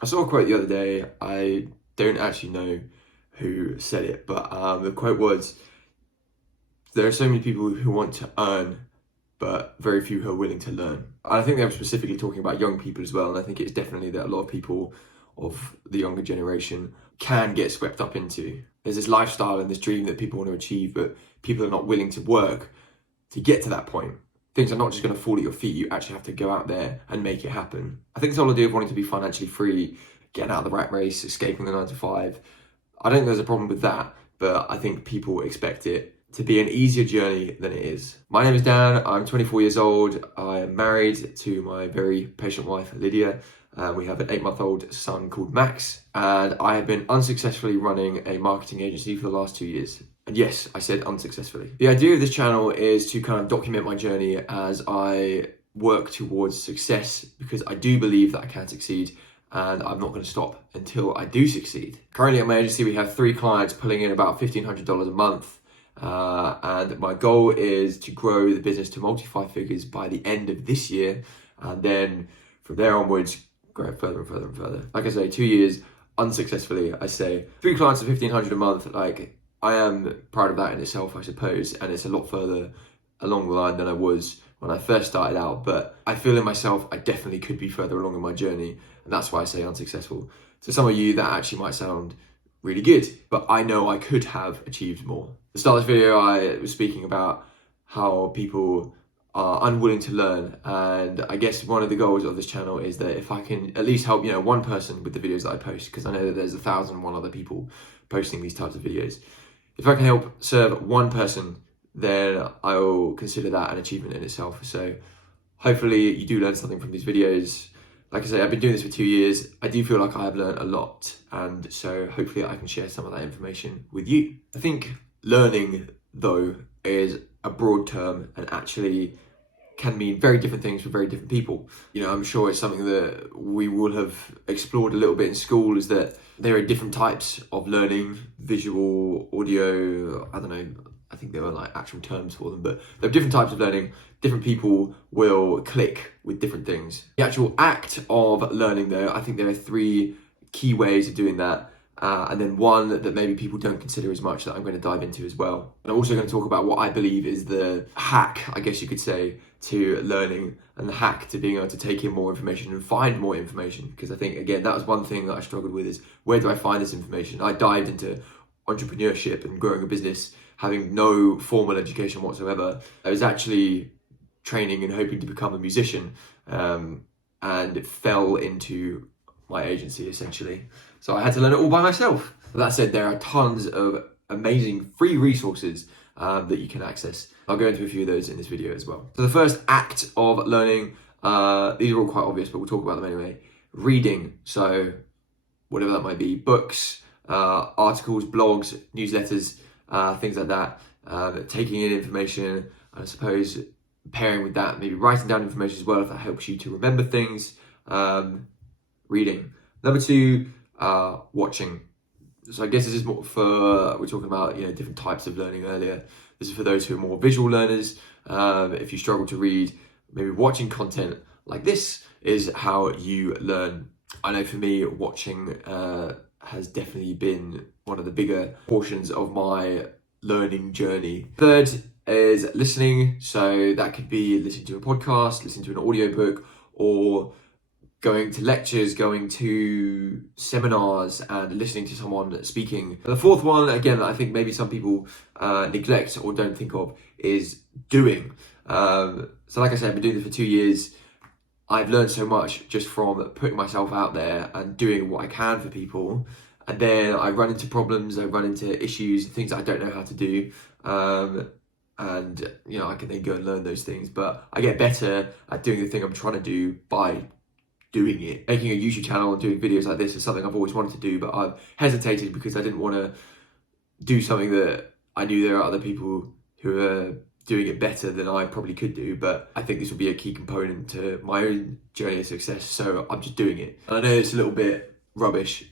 I saw a quote the other day. I don't actually know who said it, but the quote was, there are so many people who want to earn, but very few who are willing to learn. And I think they were specifically talking about young people as well. And I think it's definitely that a lot of people of the younger generation can get swept up into. There's this lifestyle and this dream that people want to achieve, but people are not willing to work to get to that point. Things are not just going to fall at your feet. You actually have to go out there and make it happen. I think this whole idea of wanting to be financially free, getting out of the rat race, escaping the 9 to 5, I don't think there's a problem with that, but I think people expect it to be an easier journey than it is. My name is Dan. I'm 24 years old. I am married to my very patient wife, Lydia. We have an 8-month-old son called Max, and I have been unsuccessfully running a marketing agency for the last 2 years. And yes, I said unsuccessfully. The idea of this channel is to kind of document my journey as I work towards success, because I do believe that I can succeed, and I'm not going to stop until I do succeed. Currently at my agency, we have 3 clients pulling in about $1,500 a month. And my goal is to grow the business to multi-5 figures by the end of this year. And then from there onwards, grow it further and further and further. Like I say, 2 years unsuccessfully, I say 3 clients at $1,500 a month. Like, I am proud of that in itself, I suppose. And it's a lot further along the line than I was when I first started out. But I feel in myself, I definitely could be further along in my journey. And that's why I say unsuccessful. To some of you, that actually might sound really good, but I know I could have achieved more. At the start of this video, I was speaking about how people are unwilling to learn, and I guess one of the goals of this channel is that if I can at least help, one person with the videos that I post, because I know that there's 1,001 other people posting these types of videos. If I can help serve one person, then I will consider that an achievement in itself. So hopefully you do learn something from these videos. Like I say, I've been doing this for 2 years. I do feel like I have learned a lot, and so hopefully I can share some of that information with you. I think learning, though, is a broad term and actually can mean very different things for very different people. I'm sure it's something that we will have explored a little bit in school, is that there are different types of learning: visual, audio, I don't know, I think there are like actual terms for them, but there are different types of learning. Different people will click with different things. The actual act of learning, though, I think there are 3 key ways of doing that. And then one that maybe people don't consider as much that I'm going to dive into as well. And I'm also going to talk about what I believe is the hack, I guess you could say, to learning, and the hack to being able to take in more information and find more information. Because I think, again, that was one thing that I struggled with, is where do I find this information? I dived into entrepreneurship and growing a business having no formal education whatsoever. I was actually training and hoping to become a musician, and it fell into my agency essentially. So I had to learn it all by myself. But that said, there are tons of amazing free resources that you can access. I'll go into a few of those in this video as well. So the first act of learning, these are all quite obvious, but we'll talk about them anyway. Reading, so whatever that might be, books, articles, blogs, newsletters, things like that, taking in information, and I suppose pairing with that, maybe writing down information as well if that helps you to remember things. Reading. Number 2, watching. So I guess this is more for, we're talking about different types of learning earlier. This is for those who are more visual learners. If you struggle to read, maybe watching content like this is how you learn. I know for me, watching has definitely been one of the bigger portions of my learning journey. Third is listening. So that could be listening to a podcast, listening to an audiobook, or going to lectures, going to seminars and listening to someone speaking. The fourth one, again, I think maybe some people neglect or don't think of, is doing. So like I said, I've been doing this for 2 years. I've learned so much just from putting myself out there and doing what I can for people. And then I run into problems, I run into issues, things that I don't know how to do. And I can then go and learn those things. But I get better at doing the thing I'm trying to do by doing it. Making a YouTube channel and doing videos like this is something I've always wanted to do, but I've hesitated because I didn't want to do something that I knew there are other people who are doing it better than I probably could do. But I think this will be a key component to my own journey of success, so I'm just doing it. And I know it's a little bit rubbish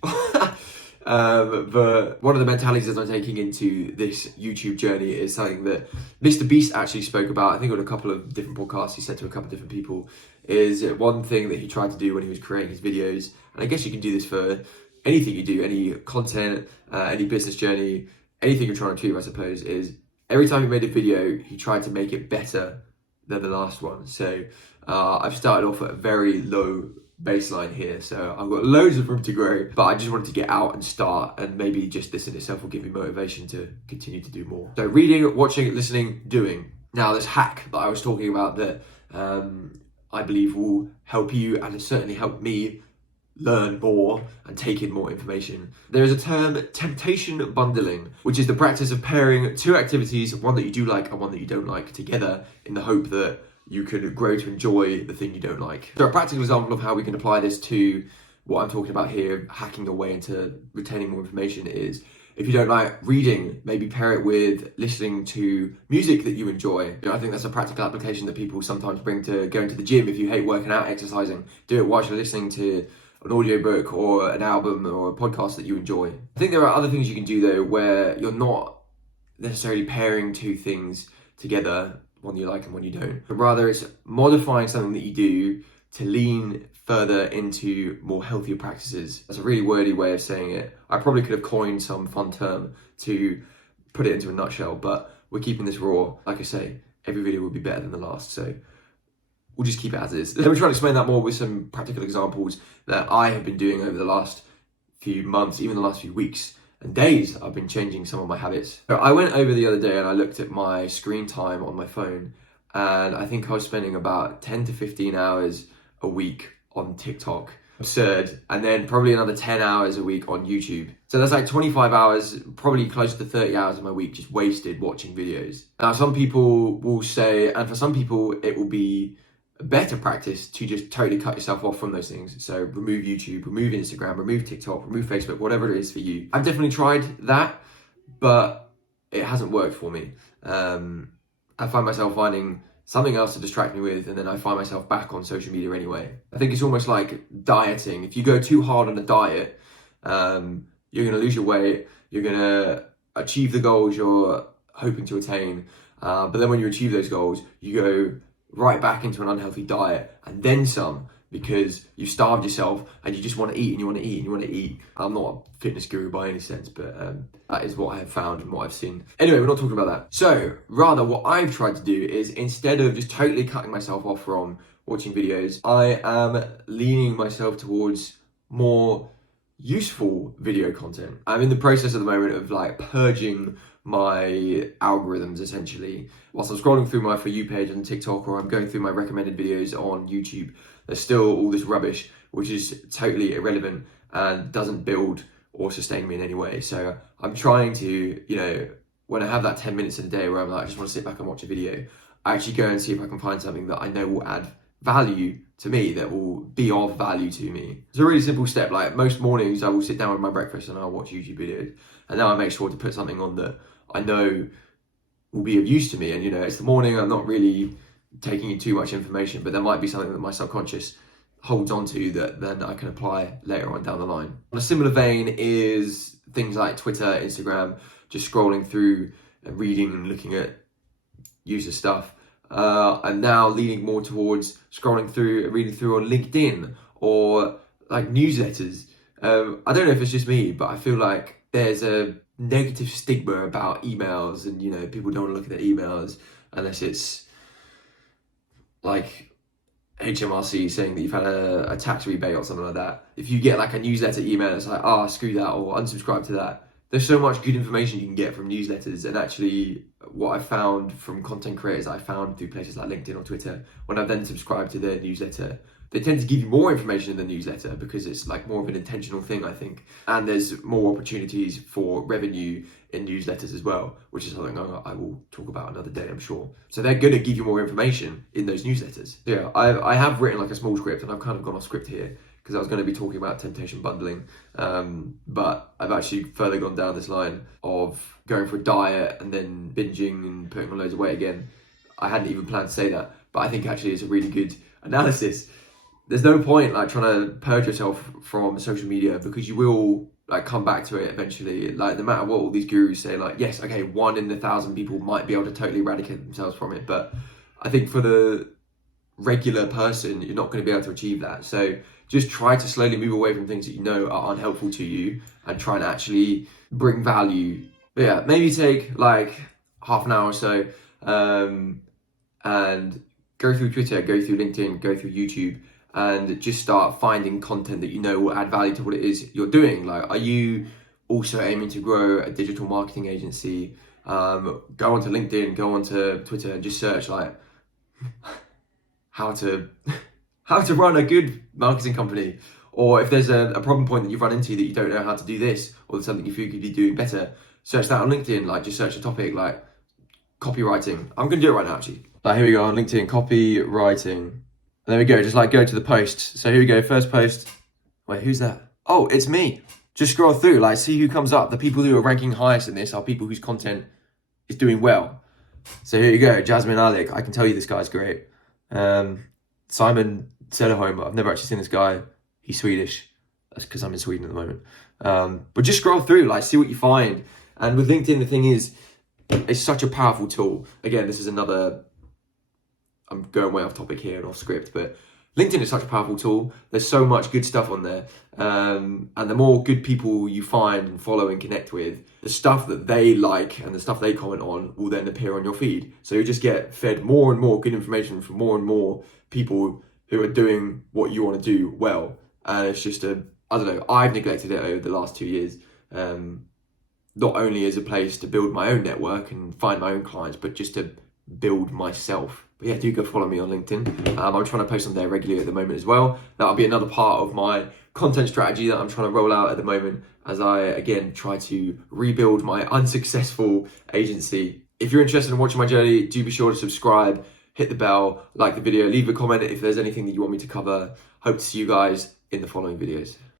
But one of the mentalities that I'm taking into this YouTube journey is something that Mr. Beast actually spoke about. I think on a couple of different podcasts, he said to a couple of different people, is one thing that he tried to do when he was creating his videos. And I guess you can do this for anything you do, any content, any business journey, anything you're trying to achieve, I suppose, is every time he made a video, he tried to make it better than the last one. So I've started off at a very low baseline here, so I've got loads of room to grow, but I just wanted to get out and start, and maybe just this in itself will give me motivation to continue to do more. So reading, watching, listening, doing. Now this hack that I was talking about that I believe will help you, and has certainly helped me learn more and take in more information. There is a term, temptation bundling, which is the practice of pairing two activities, one that you do like and one that you don't like, together in the hope that you can grow to enjoy the thing you don't like. So a practical example of how we can apply this to what I'm talking about here, hacking your way into retaining more information, is if you don't like reading, maybe pair it with listening to music that you enjoy. I think that's a practical application that people sometimes bring to going to the gym. If you hate working out, exercising, do it whilst you're listening to an audiobook or an album or a podcast that you enjoy. I think there are other things you can do though where you're not necessarily pairing two things together, one you like and one you don't, but rather it's modifying something that you do to lean further into more healthier practices. That's a really wordy way of saying it. I probably could have coined some fun term to put it into a nutshell, but we're keeping this raw. Like I say, every video will be better than the last, so we'll just keep it as is. Let me try to explain that more with some practical examples that I have been doing over the last few months, even the last few weeks and days. I've been changing some of my habits. So I went over the other day and I looked at my screen time on my phone, and I think I was spending about 10 to 15 hours a week on TikTok. Absurd. And then probably another 10 hours a week on YouTube. So that's like 25 hours, probably close to 30 hours of my week just wasted watching videos. Now, some people will say, and for some people, it will be a better practice to just totally cut yourself off from those things. So remove YouTube, remove Instagram, remove TikTok, remove Facebook, whatever it is for you. I've definitely tried that, but it hasn't worked for me. I find myself finding something else to distract me with, and then I find myself back on social media anyway. I think it's almost like dieting. If you go too hard on a diet, you're gonna lose your weight, you're gonna achieve the goals you're hoping to attain, but then when you achieve those goals, you go right back into an unhealthy diet, and then some, because you starved yourself and you just want to eat and you want to eat and you want to eat. I'm not a fitness guru by any sense, but that is what I have found and what I've seen. Anyway, we're not talking about that. So rather, what I've tried to do is, instead of just totally cutting myself off from watching videos, I am leaning myself towards more useful video content. I'm in the process at the moment of like purging my algorithms, essentially. Whilst I'm scrolling through my For You page on TikTok, or I'm going through my recommended videos on YouTube, there's still all this rubbish which is totally irrelevant and doesn't build or sustain me in any way. So I'm trying to, when I have that 10 minutes in a day where I'm like, I just want to sit back and watch a video, I actually go and see if I can find something that I know will add value to me, that will be of value to me. It's a really simple step. Like most mornings I will sit down with my breakfast and I'll watch YouTube videos, and now I make sure to put something on that I know will be of use to me. And it's the morning, I'm not really taking in too much information, but there might be something that my subconscious holds on to that then I can apply later on down the line. On a similar vein is things like Twitter, Instagram, just scrolling through and reading and looking at user stuff. I'm now leaning more towards scrolling through and reading through on LinkedIn or like newsletters. I don't know if it's just me, but I feel like there's a negative stigma about emails, and people don't want to look at their emails unless it's like HMRC saying that you've had a tax rebate or something like that. If you get like a newsletter email, it's like, screw that, or unsubscribe to that. There's so much good information you can get from newsletters, and actually what I found from content creators I found through places like LinkedIn or Twitter, when I've then subscribed to their newsletter, they tend to give you more information in the newsletter because it's like more of an intentional thing, I think. And there's more opportunities for revenue in newsletters as well, which is something I will talk about another day, I'm sure. So they're going to give you more information in those newsletters. Yeah, I have written like a small script, and I've kind of gone off script here because I was going to be talking about temptation bundling. But I've actually further gone down this line of going for a diet and then binging and putting on loads of weight again. I hadn't even planned to say that, but I think actually it's a really good analysis. There's no point like trying to purge yourself from social media, because you will like come back to it eventually. Like no matter what all these gurus say, like yes, okay, 1 in 1,000 people might be able to totally eradicate themselves from it, but I think for the regular person, you're not going to be able to achieve that. So just try to slowly move away from things that you know are unhelpful to you and try and actually bring value. But yeah, maybe take like half an hour or so and go through Twitter, go through LinkedIn, go through YouTube, and just start finding content that you know will add value to what it is you're doing. Like, are you also aiming to grow a digital marketing agency? Go onto LinkedIn, go onto Twitter, and just search like how to run a good marketing company. Or if there's a problem point that you've run into that you don't know how to do this, or something you feel you could be doing better, search that on LinkedIn. Like, just search a topic like copywriting. I'm gonna do it right now, actually. Like, here we go on LinkedIn, copywriting. And there we go, just like go to the post. So here we go, first post. Wait, who's that? Oh, it's me. Just scroll through, like see who comes up. The people who are ranking highest in this are people whose content is doing well. So here you go, Jasmine Alec. I can tell you this guy's great. Simon Söderholm, I've never actually seen this guy. He's Swedish. That's because I'm in Sweden at the moment. But just scroll through, like see what you find. And with LinkedIn, the thing is, it's such a powerful tool. Again, this is another, I'm going way off topic here and off script, but LinkedIn is such a powerful tool. There's so much good stuff on there. And the more good people you find and follow and connect with, the stuff that they like and the stuff they comment on will then appear on your feed. So you'll just get fed more and more good information from more and more people who are doing what you want to do well. And it's just I don't know, I've neglected it over the last 2 years. Not only as a place to build my own network and find my own clients, but just to build myself. But yeah, do go follow me on LinkedIn. I'm trying to post on there regularly at the moment as well. That'll be another part of my content strategy that I'm trying to roll out at the moment as I, again, try to rebuild my unsuccessful agency. If you're interested in watching my journey, do be sure to subscribe, hit the bell, like the video, leave a comment if there's anything that you want me to cover. Hope to see you guys in the following videos.